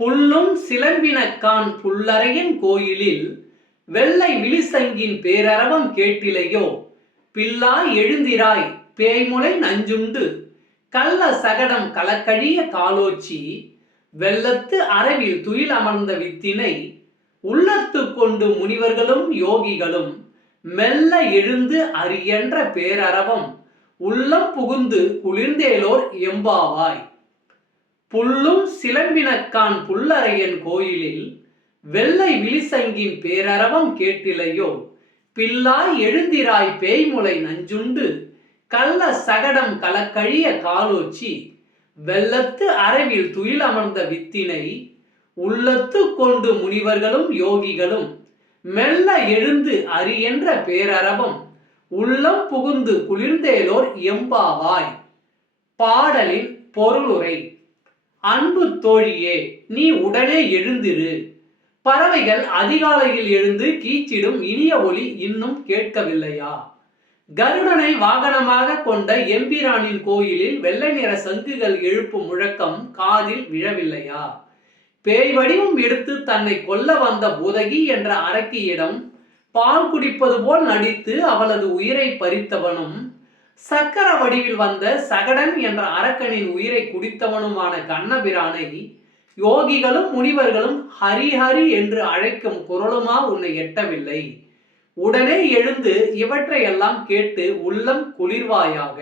புல்லும் சிலம்பினக்கான் புல்லறையின் கோயிலில் வெள்ளை விழிசங்கின் பேரரவம் கேட்டிலையோ பில்லாய் எழுந்திராய் பேய்முலை நஞ்சுண்டு கள்ள சகடம் கலக்கழிய காலோச்சி வெள்ளத்து அரவில் துயில் அமர்ந்த வித்தினை உள்ளத்து கொண்டு முனிவர்களும் யோகிகளும் மெல்ல எழுந்து அரியன்ற பேரரவம் உள்ளம் புகுந்து குளிர்ந்தேலோர் எம்பாவாய். புல்லும் சிலம்பினக்கான் புல்லறையன் கோயிலில் வெள்ளை விழிசங்கின் பேரரவம் கேட்டிலையோ பில்லாய் எழுந்திராய் பேய்முலை நஞ்சுண்டு கள்ள சகடம் கலக்கழிய காலோச்சி வெள்ளத்து அரவில் துயில் அமர்ந்த வித்தினை உள்ளத்து கொண்டு முனிவர்களும் யோகிகளும் மெல்ல எழுந்து அரியென்ற பேரரவம் உள்ளம் புகுந்து குளிர்ந்தேலோர் எம்பாவாய் பாடலின் பொருளுரை. அன்பு தோழியே நீ உடனே எழுந்திரு. பறவைகள் அதிகாலையில் எழுந்து கீச்சிடும் இனிய ஒளி இன்னும் கேட்கவில்லையா? கருடனை வாகனமாக கொண்ட எம்பிரானின் கோயிலில் வெள்ளை நிற சங்குகள் எழுப்பும் முழக்கம் காதில் விழவில்லையா? பேய் வடிவம் எடுத்து தன்னை கொல்ல வந்த பூதகி என்ற அரக்கியிடம் பால் குடிப்பது போல் நடித்து அவளது உயிரை பறித்தவனும் சக்கர வடிவில் வந்த சகடன் என்ற அரக்கனின் உயிரை குடித்தவனுமான கண்ணபிரானை யோகிகளும் முனிவர்களும் ஹரி ஹரி என்று அழைக்கும் குரலுமா உன்னை எட்டவில்லை. உடனே எழுந்து இவற்றையெல்லாம் கேட்டு உள்ளம் குளிர்வாயாக.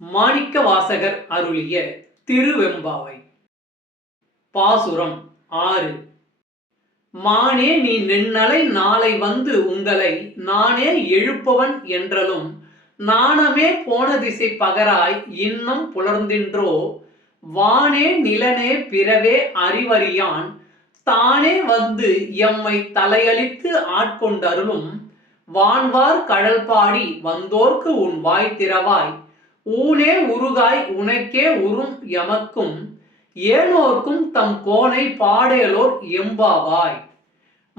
மாணிக்க வாசகர் அருளிய திருவெம்பாவை. பாசுரம் ஆறு. மானே நீ நின்னலை நாளை வந்து உங்களை நானே எழுப்பவன் என்றலும் நாணமே போன திசை பகராய் இன்னும் புலர்ந்தின்றோ? வானே நிலனே பிறவே அறிவறியான். தானே வந்து எம்மை தலையளித்து ஆட்கொண்டருளும். வான்வார் கடல் பாடி வந்தோர்க்கு உன் வாய் திறவாய். ஊனே உருகாய் உனக்கே உறும் எமக்கும். ஏனோர்க்கும் தம் கோனை பாடேலோர் எம்பாவாய்.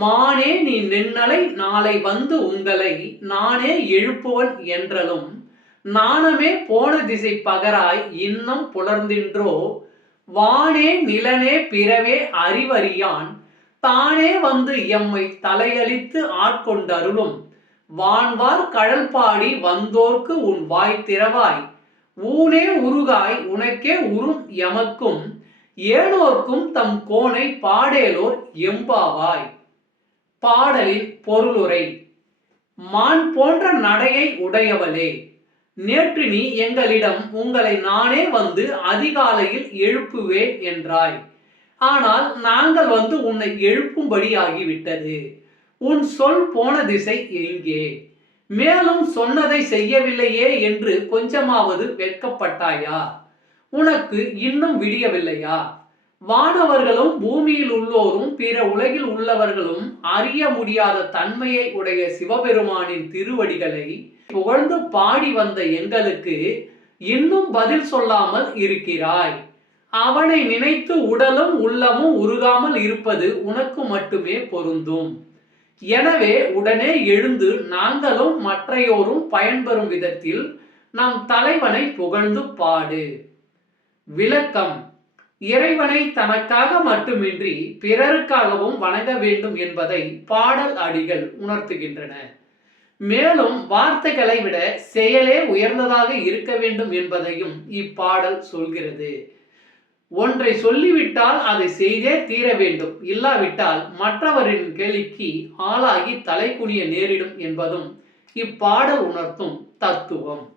மானே நீ நின்னலை நாளை வந்து உங்களை நானே எழுப்புவன் என்றலும் நாணமே போன திசை பகராய் இன்னும் புலர்ந்தின்றோ வானே நிலனே பிறவே அறிவறியான் தானே வந்து எம்மை தலையளித்து ஆட்கொண்டருளும் வான்வார் கழல்பாடி வந்தோர்க்கு உன் வாய் திறவாய் ஊனே உருகாய் உனக்கே உறும் எமக்கும் ஏனோர்க்கும் தம் கோனை பாடேலோர் எம்பாவாய். பாடலின் பொருளுரை மான் போன்ற நடையை உடையவளே நேற்று நீ எங்களிடம் உங்களை நானே வந்து அதிகாலையில் எழுப்புவேன் என்றாய். ஆனால் நாங்கள் வந்து உன்னை எழுப்பும்படி ஆகிவிட்டது. உன் சொல் போன திசை எங்கே? மேலும் சொன்னதை செய்யவில்லையே என்று கொஞ்சமாவது வெட்கப்பட்டாயா? உனக்கு இன்னும் விடியவில்லையா? வானவர்களும் பூமியில் உள்ளோரும் பிற உலகில் உள்ளவர்களும் அறிய முடியாத தன்மையை உடைய சிவபெருமானின் திருவடிகளை புகழ்ந்து பாடி வந்த எங்களுக்கு இன்னும் பதில் சொல்லாமல் இருக்கிறாய். அவனை நினைத்து உடலும் உள்ளமும் உருகாமல் இருப்பது உனக்கு மட்டுமே பொருந்தும். எனவே உடனே எழுந்து நாங்களும் மற்றையோரும் பயன்பெறும் விதத்தில் நம் தலைவனை புகழ்ந்து பாடு. விளக்கம். இறைவனை தனக்காக மட்டுமின்றி பிறருக்காகவும் வணங்க வேண்டும் என்பதை பாடல் அடிகள் உணர்த்துகின்றன. மேலும் வார்த்தைகளை விட செயலே உயர்ந்ததாக இருக்க வேண்டும் என்பதையும் இப்பாடல் சொல்கிறது. ஒன்றை சொல்லிவிட்டால் அதை செய்தே தீர வேண்டும். இல்லாவிட்டால் மற்றவரின் கேள்விக்கு ஆளாகி தலை குனிய நேரிடும் என்பதும் இப்பாடல் உணர்த்தும் தத்துவம்.